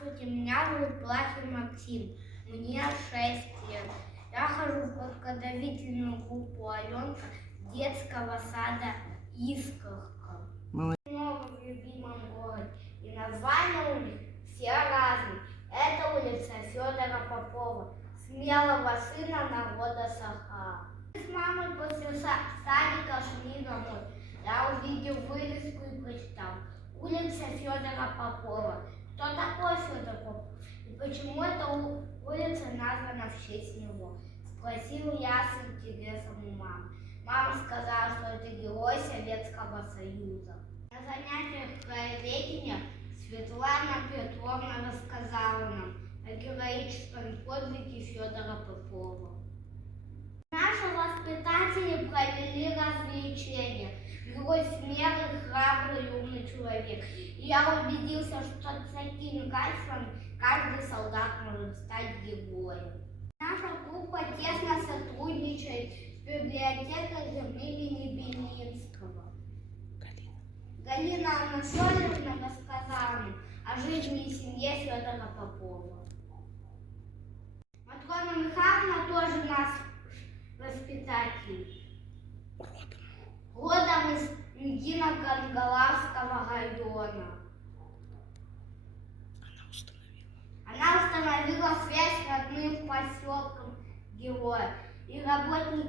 Здравствуйте, меня зовут Плахин Максим, мне 6 лет. Я хожу в подготовительную группу Аленка детского сада Искорка. Много в любимом городе, и названия у них все разные. Это улица Федора Попова, смелого сына народа Саха. Мы с мамой после садика шли домой. Я увидел вывеску и прочитал: улица Федора Попова. Кто такой Федор Попов? И почему эта улица названа в честь него? Спросил я с интересом у мамы. Мама сказала, что это герой Советского Союза. На занятиях краеведения Светлана Петровна рассказала нам о героическом подвиге Федора Попова. Наши воспитатели провели развлечения. Герой смелый, храбрый и умный человек. И я убедился, что с таким качеством каждый солдат может стать героем. Наша группа тесно сотрудничает с библиотекарем имени Белинского. Галина Анатольевна рассказала нам о жизни и семье Федора Попова. Матрона Михайловна тоже наш воспитатель. Родом из Нгино-Кангаларского района. Она установила связь с родным поселком героя. И работники